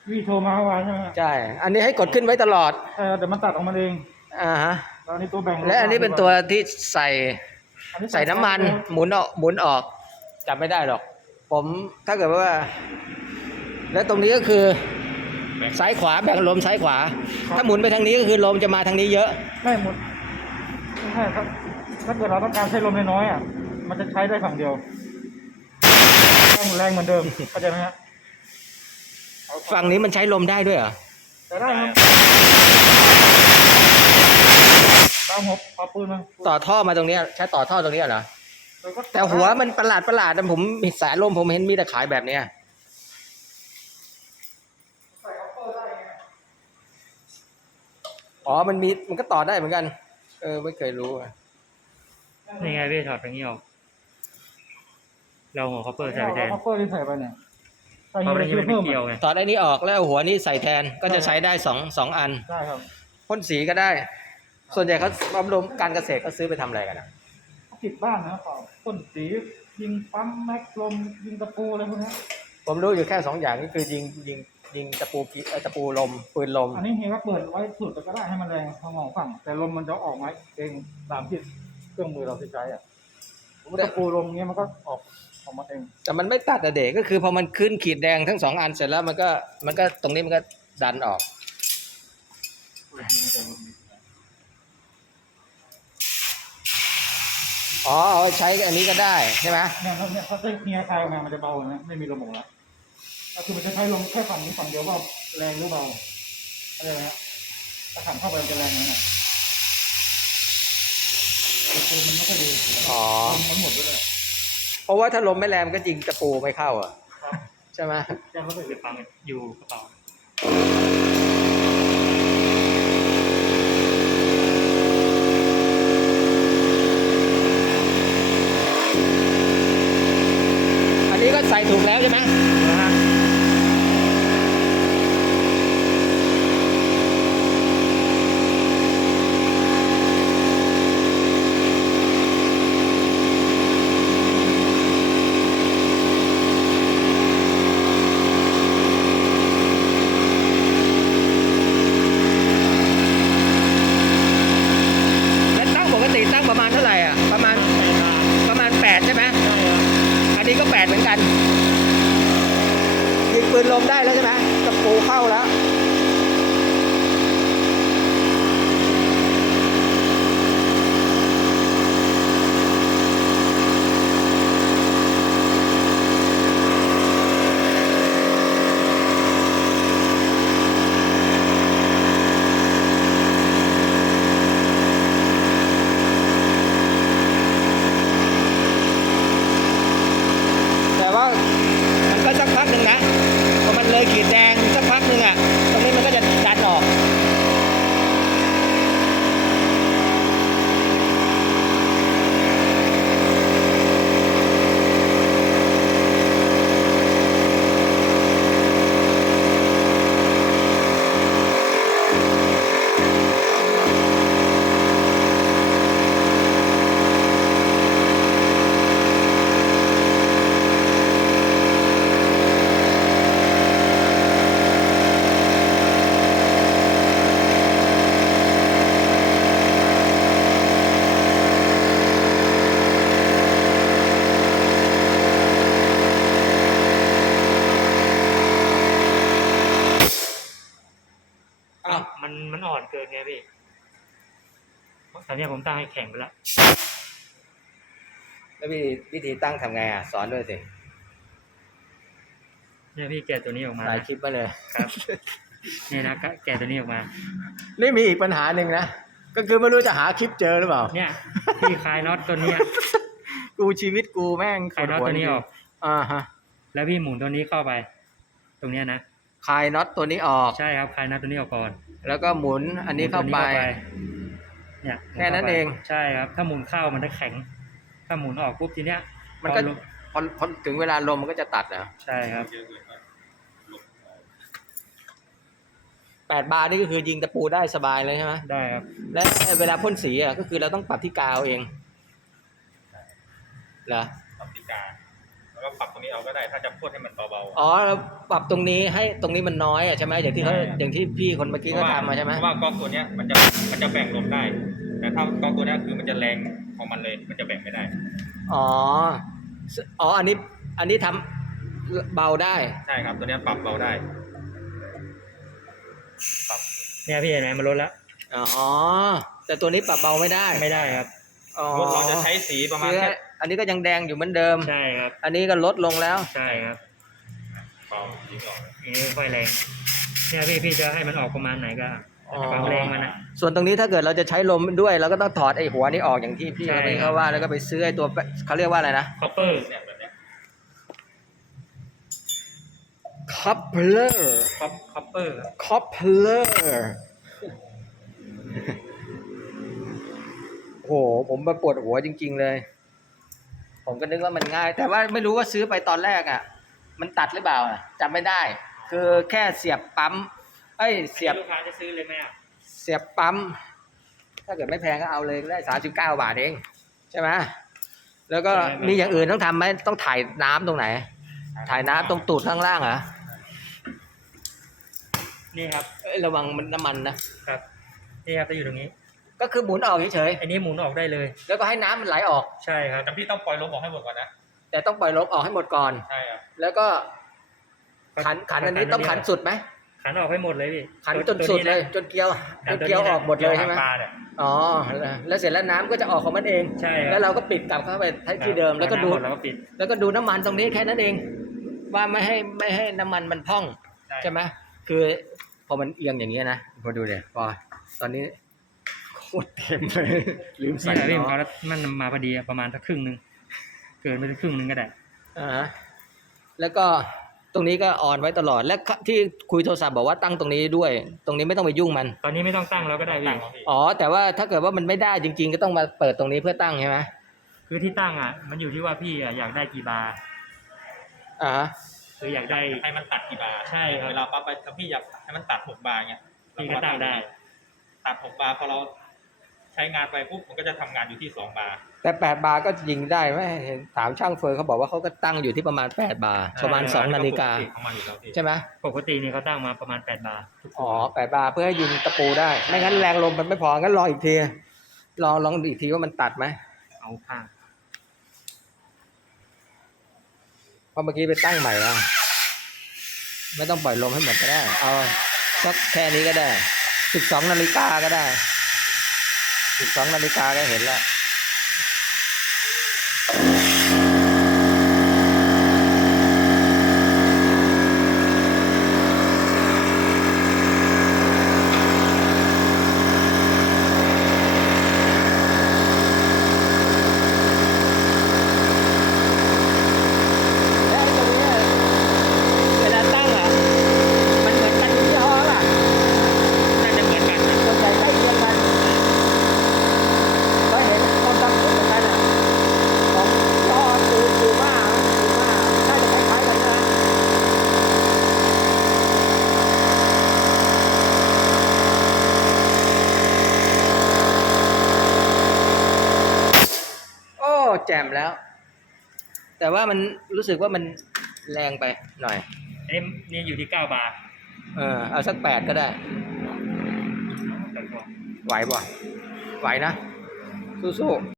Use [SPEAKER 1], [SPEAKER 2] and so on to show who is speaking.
[SPEAKER 1] พี่โทรมาเมื่อวานใช่ไหม
[SPEAKER 2] ใช่อันนี้ให้กดขึ้นไว้ตลอด
[SPEAKER 1] เดี๋ยวมันตัดออกมาเอง
[SPEAKER 2] ฮะ
[SPEAKER 1] แล้วอันนี้ตัวแบ่ง
[SPEAKER 2] และอันนี้เป็นตัวที่ใส่น้ำมันหมุนออกจับไม่ได้หรอกผมถ้าเกิดว่าแล้วตรงนี้ก็คือซ้ายขวาแบ่งลมซ้ายขวาถ้าหมุนไปทางนี้ก็คือลมจะมาทางนี้เยอะ
[SPEAKER 1] ไม่หมุนไม่ใช่ครับถ้าเกิดเราต้องการใช้ลมน้อยๆมันจะใช้ได้ฝั่งเดียวแรงเหมือนเดิมเข้าใจไหมฮะ
[SPEAKER 2] ฝั่งนี้มันใช้ลมได้ด้วยเหรอ
[SPEAKER 1] จะได้ครับตามหัวปอปืนมา
[SPEAKER 2] ต่อท่อมาตรงนี้ใช้ต่อท่อตรงนี้เหรอแต่หัวมันประหลาดผมมีสายลมผมเห็นมีแต่ขายแบบเนี้ยอ๋อมันก็ต่อได้เหมือนกันไม่เคยรู้
[SPEAKER 3] นี่ไงพี่ถอดตรงนี้ออกเราหัวคอปเปอร์ใส่ไปแทน
[SPEAKER 1] คอปเปอร์ที่ใส่ไปเนี่ย
[SPEAKER 3] เพราะมันไม่เกี่ยวไง
[SPEAKER 2] ถอดไอ้นี้ออกแล้วหัวนี้ใส่แทนก็จะใช้ได้สองอัน
[SPEAKER 1] ใช่ครับ
[SPEAKER 2] พ่นสีก็ได้ส่วนใหญ่เขาบำรุงการเกษตรเขาซื้อไปทำอะไรกันอ่ะ
[SPEAKER 1] ติดบ้านนะพ่นสียิงปั๊มแม็กลมยิงตะปูอะไรพวกนี้
[SPEAKER 2] ผมรู้อยู่แค่2 อย่างก็คือยิงตะปูลมปืนลม
[SPEAKER 1] อันนี้เฮียก็เปิดไว้สุดก็ได้ให้มันแรงพอมองฝั่งแต่ลมมันจะออกมาเองตามที่เครื่องมือเราใช้ตะปูลมเงี้ยมันก็ออกมาเอง
[SPEAKER 2] แต่มันไม่ตัดเด็กก็คือพอมันขึ้นขีดแดงทั้ง2 อันเสร็จแล้วมันก็ตรงนี้มันก็ดันออกอ๋อเอาใช้อันนี้ก็ได้ใช่ไหม
[SPEAKER 1] เนี่ยเขาจะเฮียคลายออกมามันจะเบานะไม่มีลมออกแล้วก็คือมันจะใช้ลมแค่ฝั่งนี้ฝั่งเดียวว่าแรงหรือเบาอะไรนะฮะถ้าขันเข้าไปมันจะแรงนะคือมันไม่ค่อยดี
[SPEAKER 2] อ๋อ
[SPEAKER 1] มันหมดด้วย
[SPEAKER 2] เพราะว่าถ้าลมไม่แรงก็ยิงตะปูไม่เข้าอ่ะใช่ไหม
[SPEAKER 1] แจ้งเขาเลย
[SPEAKER 3] ฟังอยู่กระเป๋า
[SPEAKER 2] อันนี้ก็ใส่ถูกแล้วใช่ไหมตั้งประมาณเท่าไหร่อ่ะประมาณ8ใช่ไหมอันนี้ก็8เหมือนกันยิงปืนลมได้แล้วใช่ไหมตะปูเข้าแล้วขีดแดงสักพักหนึ่งอ่ะตรงนี้มันก็จะดันออก
[SPEAKER 3] มันอ่อนเกินไงพี่ตอนนี้ผมตั้งให้แข็งไปแล้ว
[SPEAKER 2] แล้ววิธีตั้งทำไงอ่ะสอนด้วยสิ
[SPEAKER 3] เนี่ยพี่แกะตัวนี้ออกมา
[SPEAKER 2] ถ่ายคลิปมาเลย
[SPEAKER 3] ครับเนี่ยนะแกะตัวนี้ออกมา
[SPEAKER 2] นี่มีอีกปัญหาหนึ่งนะก็คือไม่รู้จะหาคลิปเจอหรือเปล่า
[SPEAKER 3] เนี่ยพี่คลายน็อตตัวนี้
[SPEAKER 2] กูชีวิตกูแม่ง
[SPEAKER 3] คลายน็อตตัวนี้ออก
[SPEAKER 2] ฮะ
[SPEAKER 3] แล้วพี่หมุนตัวนี้เข้าไปตรงเนี้ยนะ
[SPEAKER 2] คลายน็อตตัวนี้ออก
[SPEAKER 3] ใช่ครับคลายน็อตตัวนี้ออกก่อน
[SPEAKER 2] แล้วก็หมุนอันนี้เข้าไป
[SPEAKER 3] เนี่ย
[SPEAKER 2] แค่นั้นเอง
[SPEAKER 3] ใช่ครับถ้าหมุนเข้ามันจะแข็งถ้าหมุนออกปุ๊บทีเนี้ย
[SPEAKER 2] มันก็พอถึงเวลาลมมันก็จะตัดนะ
[SPEAKER 3] ใช่ครับ
[SPEAKER 2] 8 บาร์นี่ก็คือยิงตะปูได้สบายเลยใช่ไหม
[SPEAKER 3] ได้ครับ
[SPEAKER 2] และเวลาพ่นสีอ่ะก็คือเราต้องปรับที่กาวเองเหรอ
[SPEAKER 4] ปรับที่กาวแล้วก็ปปรับตรงนี้เอาก็ได้ถ้าจะพูดให้มันเบา
[SPEAKER 2] อ๋อเราปรับตรงนี้ให้ตรงนี้มันน้อยอะใช่ไหมอย่างที่เขาอย่างที่พี่คนเมื่อ
[SPEAKER 4] ๆ
[SPEAKER 2] กี้เขาทำมาใช่ไหม
[SPEAKER 4] เพราะว่าก๊อกตัวเนี้ยมันจะแบ่งลมได้ แต่ถ้าก๊อกตัวเนี้ยคือมันจะแรงของมันเลยมันจะแบ่งไม่ได้
[SPEAKER 2] อ๋ออ๋ออันนี้ทำเบาได้
[SPEAKER 4] ใช่ครับตัวเนี้ยปรับเบาได้ปรับ
[SPEAKER 3] เนี่ยพี่เห็นไหมมันลดแล้ว
[SPEAKER 2] อ๋อแต่ตัวนี้ปรับเบาไม่ได้
[SPEAKER 3] ไม่ได้ครับ
[SPEAKER 2] อ๋อ
[SPEAKER 4] รถเราจะใช้สีประมาณ
[SPEAKER 2] คือ
[SPEAKER 4] แค่
[SPEAKER 2] อันนี้ก็ยังแดงอยู่เหมือนเดิม
[SPEAKER 3] ใช่ครับ
[SPEAKER 2] อันนี้ก็ลดลงแล้ว
[SPEAKER 3] ใช่ครับ
[SPEAKER 4] เบายิงออก
[SPEAKER 3] อันนี้ค่อยแรงเนี่ยพี่จะให้มันออกประมาณไหนก็
[SPEAKER 2] อ๋อ
[SPEAKER 3] ความแรงมันนะ
[SPEAKER 2] ส่วนตรงนี้ถ้าเกิดเราจะใช้ลมด้วยเราก็ต้องถอดไอ้หัวนี้ออกอย่างที่พี่
[SPEAKER 3] ใช่
[SPEAKER 2] คนนี้เขาว่าแล้วก็ไปซื้อไอ้ตัวเขาเรียกว่าอะไรนะ
[SPEAKER 3] คอปเปอร์
[SPEAKER 4] เนี่ยแบบเนี้ย
[SPEAKER 2] คัพเพลอร์
[SPEAKER 3] คอปเปอร์ครับ
[SPEAKER 2] คัพเพลอร์โหผมมาปวดหัวจริง ๆเลย ผมก็นึกว่ามันง่าย แต่ว่าไม่รู้ว่าซื้อไปตอนแรกอ่ะ มันตัดหรือเปล่าอะจำไม่ได้ คือแค่เสียบปั๊มเสียบ
[SPEAKER 3] ลูกค้าจะซื้อเลยไหมอ่ะ
[SPEAKER 2] เสียบปั๊มถ้าเกิดไม่แพงก็เอาเลยก็ได้39 บาทเองใช่ไหมแล้วก็มีอย่างอื่นต้องทำไหมต้องถ่ายน้ำตรงไหน ถ่ายน้ำตรงตูดข้างล่างเหรอ
[SPEAKER 3] นี่ครับ
[SPEAKER 2] เอ้ยระวังมันน้ำมันนะครับ
[SPEAKER 3] นี่ครับจะอยู่ตรงนี้
[SPEAKER 2] ก็คือหมุนออกเฉย
[SPEAKER 3] อันนี้หมุนออกได้เลย
[SPEAKER 2] ๆแล้วก็ให้น้ำมันไหลออก
[SPEAKER 3] ใช่ครับ
[SPEAKER 4] แต่พี่ต้องปล่อยลมออกให้หมดก่อนนะ
[SPEAKER 2] แต่ต้องปล่อยลมออกให้หมดก่อน
[SPEAKER 4] ใช่ครับ
[SPEAKER 2] แล้วก็ขันอันนี้ต้องขันสุดไหม
[SPEAKER 3] ขันออกให้หมดเลยพี่
[SPEAKER 2] ขันจนสุดเลยจนเกลียวออกหมดเลยใช่ไหม
[SPEAKER 4] ปลาเนี่ย
[SPEAKER 2] อ๋อแล้วเสร็จแล้วน้ำก็จะออกของมันเอง
[SPEAKER 3] ใช่ครับ
[SPEAKER 2] แล้วเราก็ปิดกลับเข้าไปที่เดิมแล้วก็ดู
[SPEAKER 3] หมดแล้วก็ปิด
[SPEAKER 2] แล้วก็ดูน้ำมันตรงนี้แค่นั้นเอง ว่าไม่ให้น้ำมันมันพองใช่ไหมคือพอมันเอียงอย่างเงี้ยนะพอดูเนี่ยพอตอนนี้โคตรเต็มเลยลืมใส่
[SPEAKER 3] นี่แหละพี่
[SPEAKER 2] เนาะ
[SPEAKER 3] เขามันมาพอดีอะประมาณสักครึ่งหนึงเกินไปสักครึ่งหนึงก็ได้
[SPEAKER 2] แล้วก็ตรงนี้ก็ออนไว้ตลอดและที่คุยโทรศัพท์บอกว่าตั้งตรงนี้ด้วย ตรงนี้ไม่ต้องไปยุ่งมัน
[SPEAKER 3] ตอนนี้ไม่ต้องตั้งแล้วก็ได้พี่
[SPEAKER 4] ต่างของพี่
[SPEAKER 2] อ๋อแต่ว่าถ้าเกิดว่ามันไม่ได้จริง ๆ ก็ต้องมาเปิดตรงนี้เพื่อตั้งใช่ไหม
[SPEAKER 3] คือที่ตั้งอ่ะ มันอยู่ที่ว่าพี่อะอยากได้กี่บาร์
[SPEAKER 2] อ่า
[SPEAKER 3] คืออยากได้
[SPEAKER 4] ให้มันตัดกี่บาร์
[SPEAKER 3] ใช่ครับ
[SPEAKER 4] เวลาปั๊บไปถ้าพี่อยากให้มันตัด6 บาร์เงี้ย
[SPEAKER 3] พี่ก็ตั้งได้
[SPEAKER 4] ตัด6 บาร์พอเราใช้งานไปปุ๊บมันก็จะทำงานอยู่ที่2 บาร์
[SPEAKER 2] แต่8 บาร์ก็ยิงได้ไหมเห็นถามช่างเฟิร์นเขาบอกว่าเขาก็ตั้งอยู่ที่ประมาณ8 บาร์ประมาณ2 นาฬิกา
[SPEAKER 4] ของมันอยู่แล้วพี่
[SPEAKER 2] ใช่ไหม
[SPEAKER 3] ปกตินี่เขาตั้งมาประมาณ8 บาร์
[SPEAKER 2] อ๋อ8 บาร์เพื่อให้ยิงตะปูได้ ไม่งั้นแรงลมมันไม่พองั้นลองอีกทีลองอีกทีว่ามันตัดไหม
[SPEAKER 3] เอาข้าง
[SPEAKER 2] เพราะเมื่อกี้ไปตั้งใหม่แล้วไม่ต้องปล่อยลมให้หมดก็ได้ เอาสักแค่นี้ก็ได้12 นาฬิกาก็ได้12 นาฬิกาก็เห็นแล้วแล้วไอ้ตัวเนี้ยเวลาตั้งอ่ะมันเหมือนกันทุกยี่ห้อป่ะ
[SPEAKER 3] น่าจะเหมือนกันนะ
[SPEAKER 2] ส่วนใหญ่ใกล้เคียงกันก็เห็นคนตั้งเหมือนกันอ่ะของยี่ห้อคือว่าน่าจะคล้ายๆกันนะโอ้แจ่มแล้ว แต่ว่ามันรู้สึกว่ามันแรงไปหน่อย
[SPEAKER 3] อันนี้นี่อยู่ที่9 บาร์
[SPEAKER 2] เอาสัก8ก็ได้ ไหวป่ะไหวนะ สู้ๆ